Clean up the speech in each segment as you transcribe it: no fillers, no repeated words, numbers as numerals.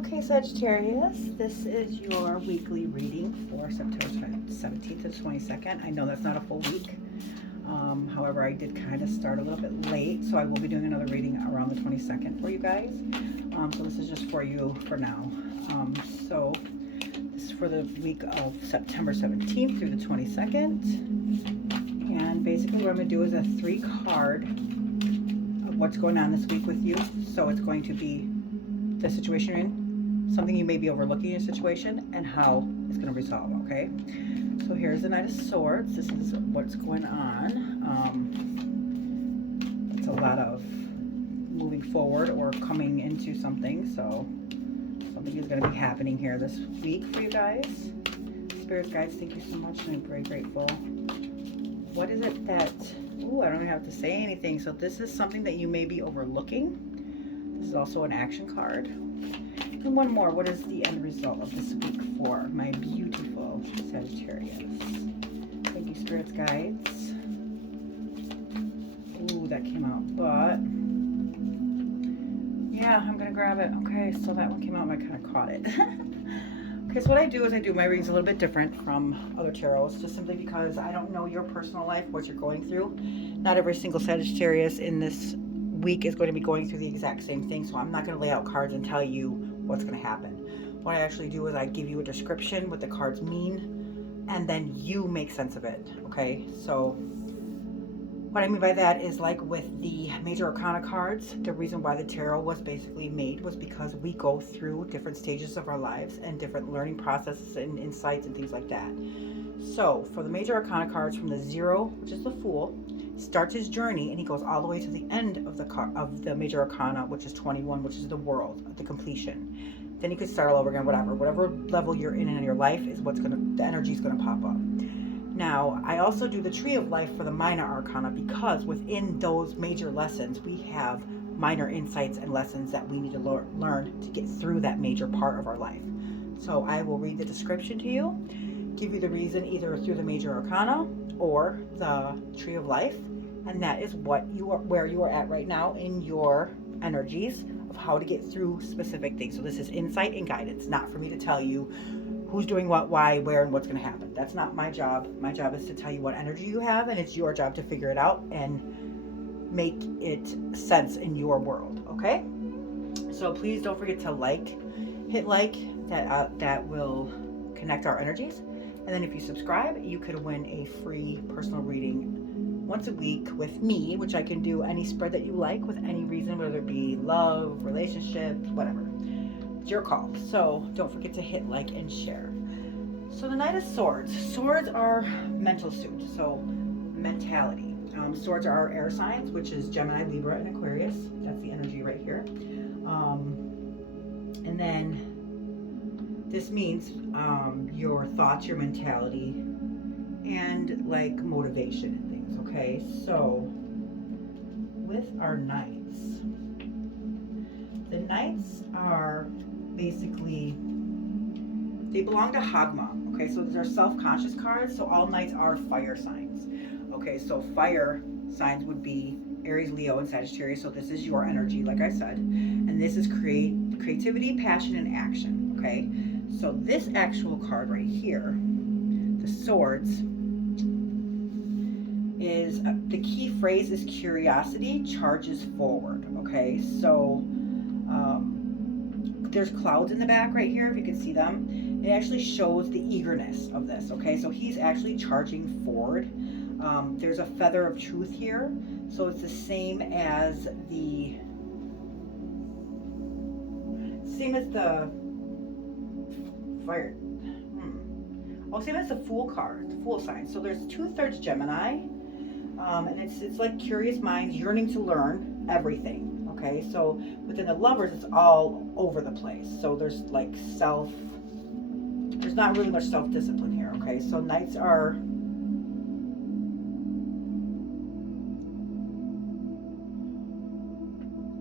Okay, Sagittarius, this is your weekly reading for September 17th to the 22nd. I know that's not a full week. However, I did kind of start a little bit late, so I will be doing another reading around the 22nd for you guys. So this is just for you for now. So this is for the week of September 17th through the 22nd. And basically what I'm going to do is a 3-card of what's going on this week with you. So it's going to be the situation you're in, something you may be overlooking in a situation, and how it's going to resolve, okay? So here's the Knight of Swords. This is what's going on. It's a lot of moving forward or coming into something, so something is going to be happening here this week for you guys. Spirit guides, thank you so much, and I'm very grateful. What is it that, I don't even have to say anything. So this is something that you may be overlooking. This is also an action card. And one more. What is the end result of this week for my beautiful Sagittarius? Thank you, Spirit's guides. Ooh, that came out. But, yeah, I'm going to grab it. Okay, so that one came out and I kind of caught it. Okay, so what I do is I do my readings a little bit different from other tarots, just simply because I don't know your personal life, what you're going through. Not every single Sagittarius in this week is going to be going through the exact same thing, so I'm not going to lay out cards and tell you what's going to happen. What I actually do is I give you a description, what the cards mean, and then you make sense of it, okay? So what I mean by that is, like with the major arcana cards, the reason why the tarot was basically made was because we go through different stages of our lives and different learning processes and insights and things like that. So for the major arcana cards, from the 0, which is the Fool, starts his journey and he goes all the way to the end of the major arcana, which is 21, which is the World, the completion. Then you could start all over again, whatever level you're in your life is the energy is gonna pop up. Now, I also do the Tree of Life for the minor arcana, because within those major lessons we have minor insights and lessons that we need to learn to get through that major part of our life. So I will read the description to you, give you the reason either through the major arcana or the Tree of Life, and that is where you are at right now in your energies of how to get through specific things. So this is insight and guidance, not for me to tell you who's doing what, why, where, and what's going to happen. That's not my job. My job is to tell you what energy you have, and it's your job to figure it out and make it sense in your world, okay? So please don't forget to hit like, that will connect our energies. And then if you subscribe, you could win a free personal reading once a week with me, which I can do any spread that you like with any reason, whether it be love, relationships, whatever. It's your call. So don't forget to hit like and share. So the Knight of Swords. Swords are mental suit, so mentality. Swords are our air signs, which is Gemini, Libra, and Aquarius. That's the energy right here. And then this means your thoughts, your mentality, and like motivation and things, okay? So with our Knights, the Knights are basically, they belong to Hagma, okay? So these are self-conscious cards, so all Knights are fire signs, okay? So fire signs would be Aries, Leo, and Sagittarius, so this is your energy, like I said, and this is creativity, passion, and action, okay? So this actual card right here, the Swords, is the key phrase is curiosity charges forward, okay? So there's clouds in the back right here, if you can see them. It actually shows the eagerness of this, okay? So he's actually charging forward. There's a feather of truth here, so it's the same as the fire. Same as the Fool card, the Fool sign. So there's 2/3 Gemini, and it's like curious minds yearning to learn everything. Okay, so within the Lovers, it's all over the place. So there's like there's not really much self-discipline here. Okay, so Knights are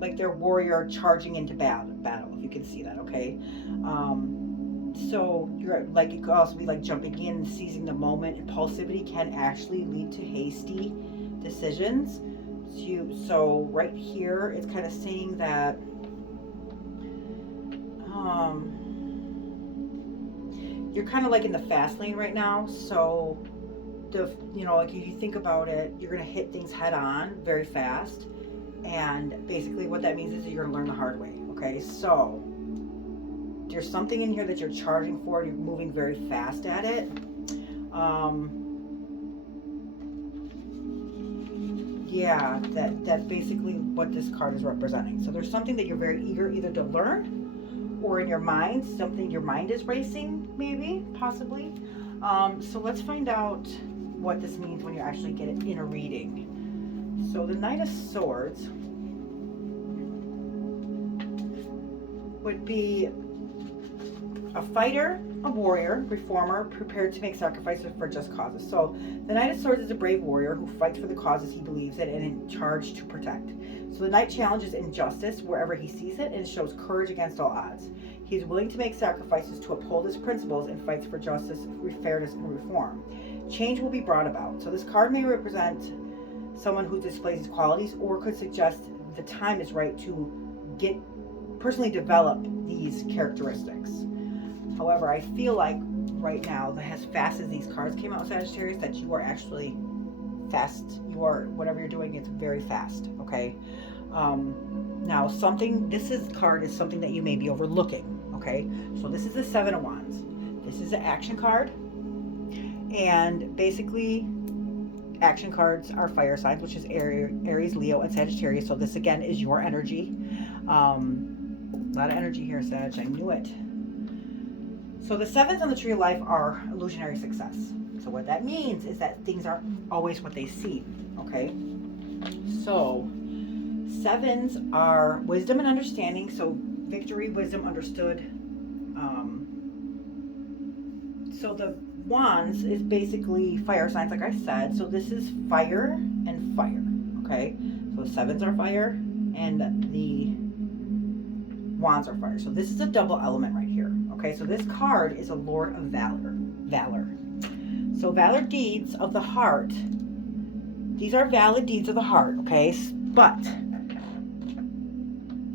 like they're warrior charging into battle, if you can see that, okay? So you're like, it could also be like jumping in and seizing the moment. Impulsivity can actually lead to hasty decisions. So right here, it's kind of saying that You're kind of like in the fast lane right now. So like if you think about it, you're going to hit things head on very fast. And basically what that means is that you're going to learn the hard way. Okay, so there's something in here that you're charging for. You're moving very fast at it. Yeah, that's basically what this card is representing. So there's something that you're very eager either to learn, or in your mind, something your mind is racing, maybe, possibly. So let's find out what this means when you actually get it in a reading. So the Knight of Swords would be a fighter, a warrior, reformer, prepared to make sacrifices for just causes. So the Knight of Swords is a brave warrior who fights for the causes he believes in and in charge to protect. So the Knight challenges injustice wherever he sees it and shows courage against all odds. He's willing to make sacrifices to uphold his principles and fights for justice, fairness, and reform. Change will be brought about. So this card may represent someone who displays these qualities, or could suggest the time is right to personally develop these characteristics. However, I feel like right now, as fast as these cards came out, Sagittarius, that you are actually fast. Whatever you're doing, it's very fast, okay? Now, this card is something that you may be overlooking, okay? So this is the Seven of Wands. This is an action card. And basically, action cards are fire signs, which is Aries, Leo, and Sagittarius. So this, again, is your energy. A lot of energy here, Sag. I knew it. So the sevens on the tree of life are illusionary success. So what that means is that things aren't always what they seem, okay? So sevens are wisdom and understanding. So victory, wisdom, understood. So the wands is basically fire signs, like I said. So this is fire and fire, okay? So the sevens are fire and the wands are fire. So this is a double element right here. Okay, so this card is a Lord of Valor. So valor deeds of the heart. These are valid deeds of the heart, okay? But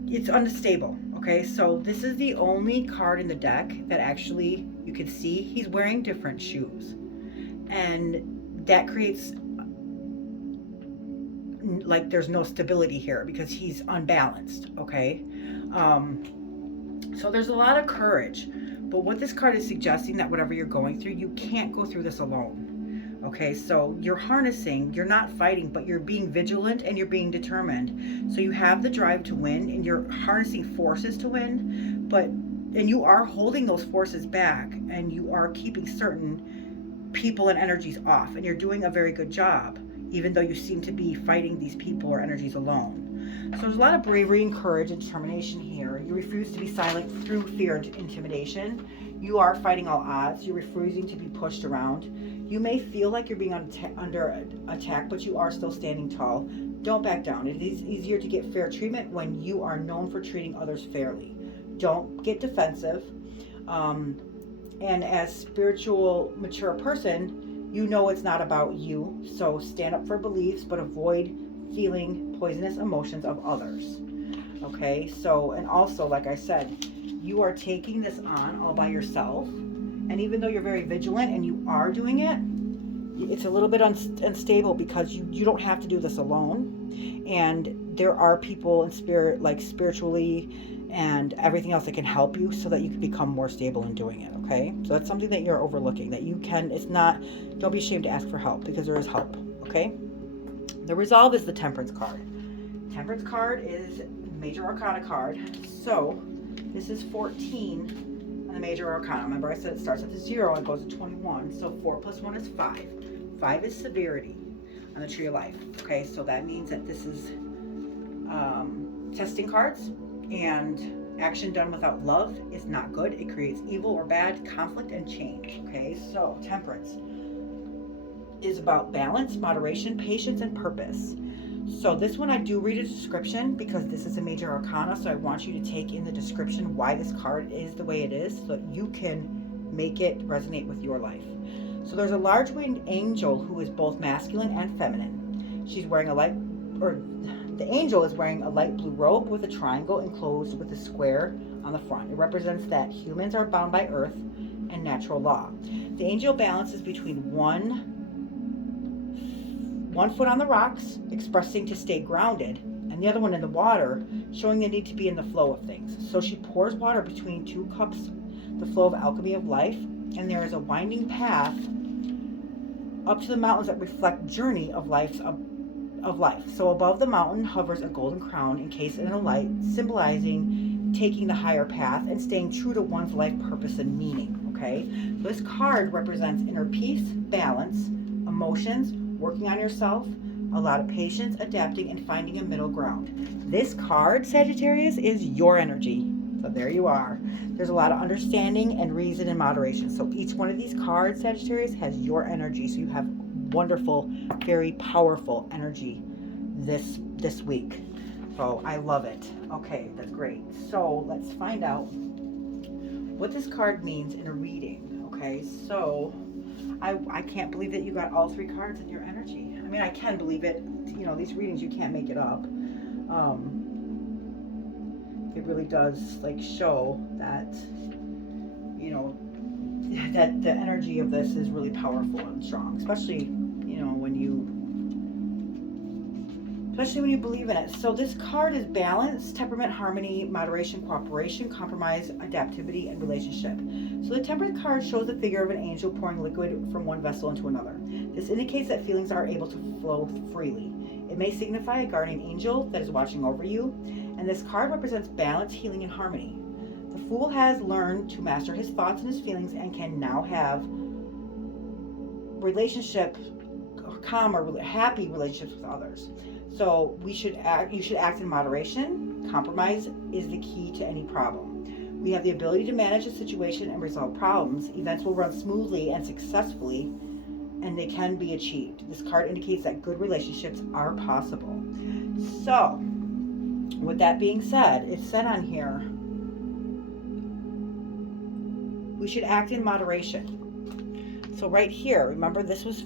it's unstable, okay? So this is the only card in the deck that actually, you can see he's wearing different shoes. And that creates, like, there's no stability here because he's unbalanced, okay? So there's a lot of courage, but what this card is suggesting, that whatever you're going through, you can't go through this alone. Okay, so you're harnessing, you're not fighting, but you're being vigilant and you're being determined. So you have the drive to win and you're harnessing forces to win, and you are holding those forces back and you are keeping certain people and energies off, and you're doing a very good job, even though you seem to be fighting these people or energies alone. So there's a lot of bravery and courage and determination here. You refuse to be silent through fear and intimidation. You are fighting all odds. You're refusing to be pushed around. You may feel like you're being under attack, but you are still standing tall. Don't back down. It is easier to get fair treatment when you are known for treating others fairly. Don't get defensive. And as spiritual, mature person, you know it's not about you. So stand up for beliefs, but avoid feeling poisonous emotions of others. Okay, so, and also, like I said, you are taking this on all by yourself. And even though you're very vigilant and you are doing it, it's a little bit unstable because you don't have to do this alone. And there are people in spirit, like spiritually and everything else, that can help you so that you can become more stable in doing it. Okay, so that's something that you're overlooking, that you can, don't be ashamed to ask for help, because there is help. Okay, the resolve is the Temperance card. Temperance card is major arcana card. So this is 14 on the major arcana. Remember I said it starts at the 0 and goes to 21. So 4 plus 1 is 5. 5 is severity on the tree of life. Okay, so that means that this is testing cards, and action done without love is not good. It creates evil or bad, conflict, and change. Okay, so Temperance is about balance, moderation, patience, and purpose. So this one I do read a description because this is a major arcana, so I want you to take in the description why this card is the way it is, so that you can make it resonate with your life. So there's a large winged angel who is both masculine and feminine. She's wearing The angel is wearing a light blue robe with a triangle enclosed with a square on the front. It represents that humans are bound by earth and natural law. The angel balances between one foot on the rocks, expressing to stay grounded, and the other one in the water, showing the need to be in the flow of things. So she pours water between two cups, the flow of alchemy of life, and there is a winding path up to the mountains that reflect journey of life. So above the mountain hovers a golden crown encased in a light, symbolizing taking the higher path and staying true to one's life purpose and meaning. Okay, so this card represents inner peace, balance, emotions, working on yourself, a lot of patience, adapting, and finding a middle ground. This card, Sagittarius, is your energy. So there you are. There's a lot of understanding and reason and moderation. So each one of these cards, Sagittarius, has your energy. So you have wonderful, very powerful energy this week. So I love it. Okay, that's great. So let's find out what this card means in a reading. Okay, so I can't believe that you got all three cards in your energy. I mean, I can believe it. You know, these readings, you can't make it up. It really does like show that, you know, that the energy of this is really powerful and strong, especially, you know, when you believe in it. So this card is balance, temperament, harmony, moderation, cooperation, compromise, adaptivity, and relationship. So the temperance card shows the figure of an angel pouring liquid from one vessel into another. This indicates that feelings are able to flow freely. It may signify a guardian angel that is watching over you, and this card represents balance, healing, and harmony. The Fool has learned to master his thoughts and his feelings and can now have calm or happy relationships with others. So you should act in moderation. Compromise is the key to any problem. We have the ability to manage a situation and resolve problems. Events will run smoothly and successfully, and they can be achieved. This card indicates that good relationships are possible. So, with that being said, it's said on here, we should act in moderation. So right here, remember this was,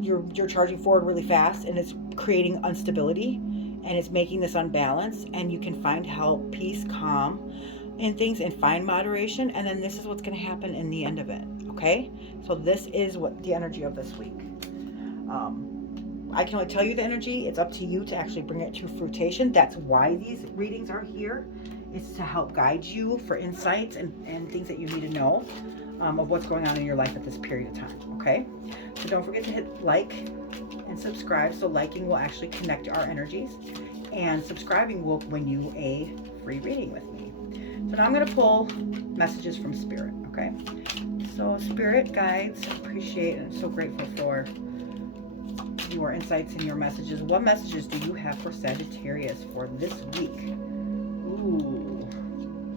you're charging forward really fast, and it's creating instability, and it's making this unbalance, and you can find help, peace, calm, and things, and find moderation, and then this is what's going to happen in the end of it. Okay, so this is what the energy of this week. I can only tell you the energy. It's up to you to actually bring it to fruition. That's why these readings are here. It's to help guide you for insights and things that you need to know of what's going on in your life at this period of time. Okay, so don't forget to hit like and subscribe. So liking will actually connect our energies, and subscribing will win you a free reading with me. So now I'm going to pull messages from Spirit. Okay, so Spirit guides, appreciate and I'm so grateful for your insights and your messages. What messages do you have for Sagittarius for this week? Ooh,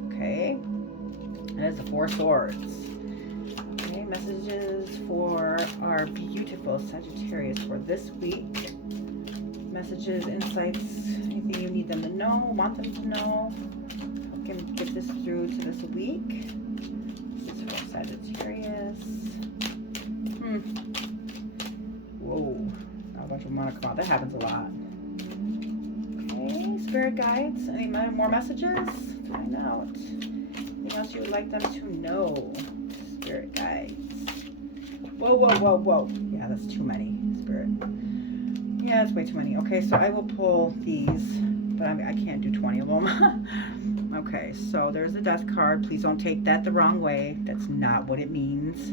okay, that is the Four Swords. Okay, messages for our beautiful Sagittarius for this week. Messages, insights, anything you need them to know, want them to know. I can get this through to this week. This is for Sagittarius. Whoa, now a bunch of them want to come out. That happens a lot. Okay, Spirit guides. Any more messages? Find out. Anything else you would like them to know? Spirit guides. Whoa. Yeah, that's too many, Spirit. Yeah, that's way too many. Okay, so I will pull these, but I can't do 20 of them. Okay, so there's the Death card. Please don't take that the wrong way. That's not what it means.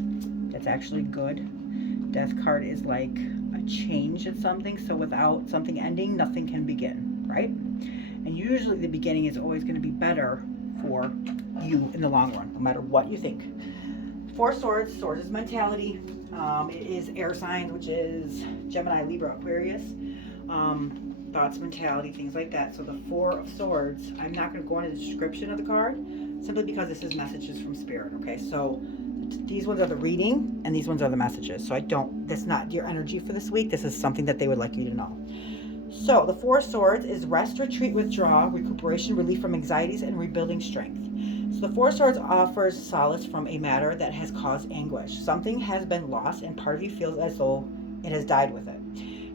That's actually good. Death card is like a change in something. So without something ending, nothing can begin, right? And usually the beginning is always going to be better for you in the long run, no matter what you think. Four Swords. Swords is mentality. It is air signs, which is Gemini, Libra, Aquarius. Thoughts, mentality, things like that. So the Four of Swords, I'm not going to go into the description of the card simply because this is messages from Spirit. Okay, so these ones are the reading and these ones are the messages. So that's not your energy for this week. This is something that they would like you to know. So the Four Swords is rest, retreat, withdraw, recuperation, relief from anxieties, and rebuilding strength. So the Four Swords offers solace from a matter that has caused anguish. Something has been lost and part of you feels as though it has died with it.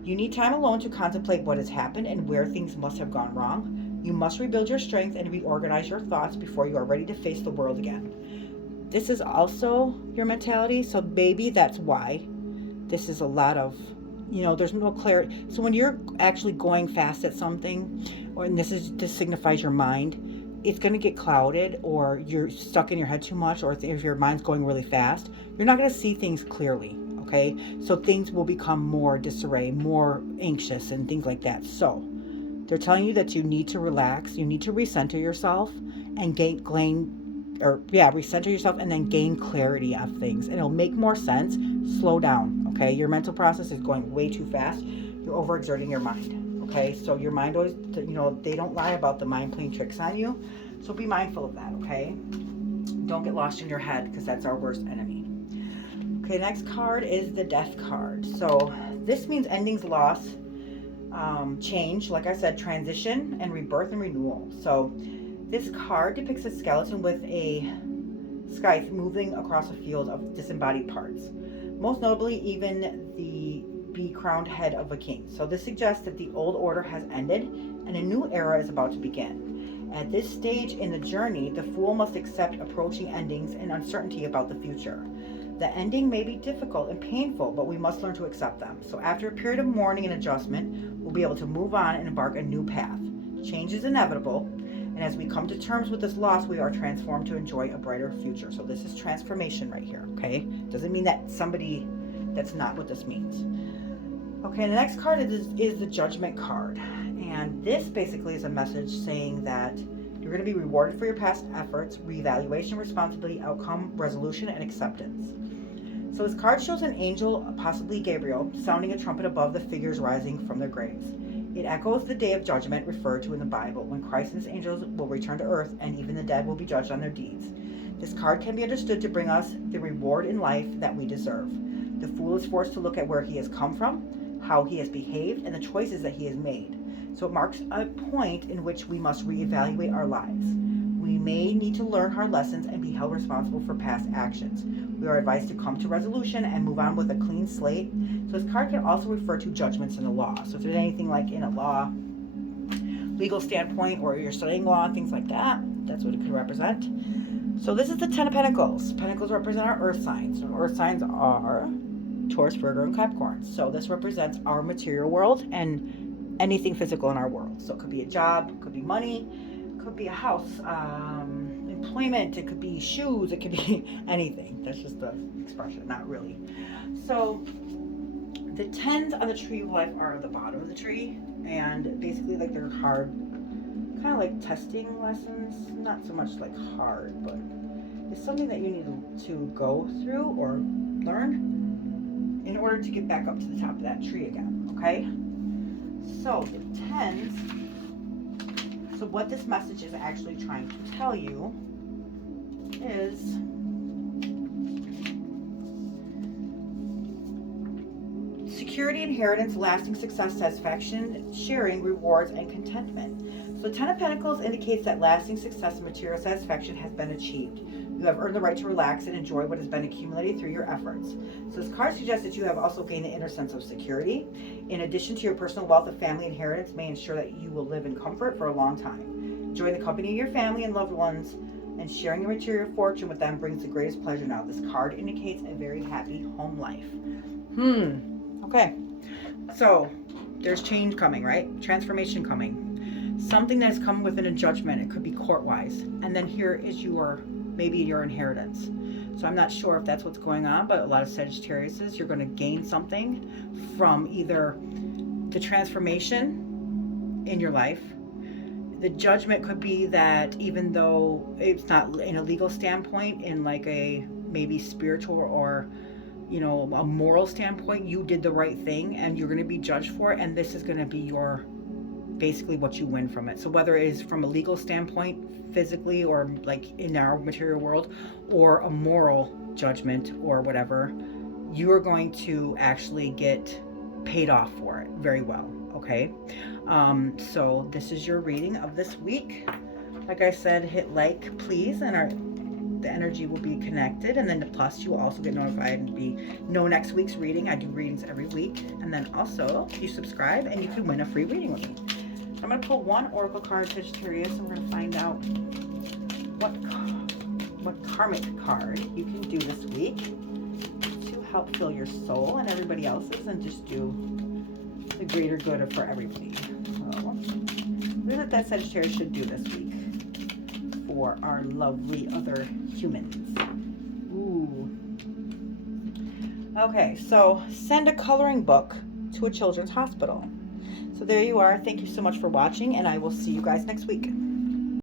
You need time alone to contemplate what has happened and where things must have gone wrong. You must rebuild your strength and reorganize your thoughts before you are ready to face the world again. This is also your mentality, so maybe that's why this is a lot of, there's no clarity. So when you're actually going fast at something, and this signifies your mind, it's going to get clouded, or you're stuck in your head too much, or if your mind's going really fast, you're not going to see things clearly. Okay, so things will become more disarray, more anxious, and things like that. So they're telling you that you need to relax, you need to recenter yourself and recenter yourself and then gain clarity of things, and it'll make more sense. Slow down. Okay, your mental process is going way too fast. You're overexerting your mind. Okay, so your mind always, they don't lie about the mind playing tricks on you. So be mindful of that. Okay, don't get lost in your head, because that's our worst enemy. Okay, next card is the Death card. So this means endings, loss, change, like I said, transition, and rebirth and renewal. So this card depicts a skeleton with a scythe moving across a field of disembodied parts, most notably even the be-crowned head of a king. So this suggests that the old order has ended and a new era is about to begin. At this stage in the journey, the fool must accept approaching endings and uncertainty about the future. The ending may be difficult and painful, but we must learn to accept them. So after a period of mourning and adjustment, we'll be able to move on and embark a new path. Change is inevitable, and as we come to terms with this loss, we are transformed to enjoy a brighter future. So this is transformation right here, okay? Doesn't mean that that's not what this means. Okay, the next card is the Judgment card. And this basically is a message saying that you're going to be rewarded for your past efforts, reevaluation, responsibility, outcome, resolution, and acceptance. So this card shows an angel, possibly Gabriel, sounding a trumpet above the figures rising from their graves. It echoes the day of judgment referred to in the Bible, when Christ and his angels will return to earth, and even the dead will be judged on their deeds. This card can be understood to bring us the reward in life that we deserve. The fool is forced to look at where he has come from, how he has behaved, and the choices that he has made. So it marks a point in which we must reevaluate our lives. We may need to learn hard lessons and be held responsible for past actions. We are advised to come to resolution and move on with a clean slate. So this card can also refer to judgments in the law. So if there's anything like in a law, legal standpoint, or you're studying law, things like that, that's what it could represent. So this is the Ten of Pentacles. Pentacles represent our earth signs. So earth signs are Taurus, Virgo, and Capricorn. So this represents our material world and anything physical in our world. So it could be a job, could be money, could be a house, employment, it could be shoes, it could be anything. That's just the expression, not really. So the tens on the tree of life are at the bottom of the tree, and basically like they're hard, kind of like testing lessons, not so much like hard, but it's something that you need to go through or learn in order to get back up to the top of that tree again, okay? So the tens, so what this message is actually trying to tell you is security, inheritance, lasting success, satisfaction, sharing, rewards, and contentment. So Ten of Pentacles indicates that lasting success and material satisfaction has been achieved. You have earned the right to relax and enjoy what has been accumulated through your efforts. So this card suggests that you have also gained an inner sense of security. In addition to your personal wealth, of family inheritance may ensure that you will live in comfort for a long time. Enjoying the company of your family and loved ones and sharing your material fortune with them brings the greatest pleasure now. This card indicates a very happy home life. Okay. So there's change coming, right? Transformation coming. Something that has come within a judgment. It could be court-wise. And then here is maybe your inheritance. So I'm not sure if that's what's going on, but a lot of Sagittariuses, you're going to gain something from either the transformation in your life. The judgment could be that even though it's not in a legal standpoint, in like a maybe spiritual or a moral standpoint, you did the right thing and you're going to be judged for it, and this is going to be basically what you win from it. So whether it is from a legal standpoint, physically, or like in our material world, or a moral judgment or whatever, you are going to actually get paid off for it very well. Okay, so this is your reading of this week. Like I said, hit like please, and the energy will be connected, and then plus you will also get notified and know next week's reading. I do readings every week, and then also you subscribe and you can win a free reading with me. I'm going to pull one oracle card, Sagittarius, and we're going to find out what karmic card you can do this week to help fill your soul and everybody else's, and just do the greater good for everybody. So, what is it that Sagittarius should do this week for our lovely other humans? Ooh. Okay, so send a coloring book to a children's hospital. So there you are. Thank you so much for watching, and I will see you guys next week.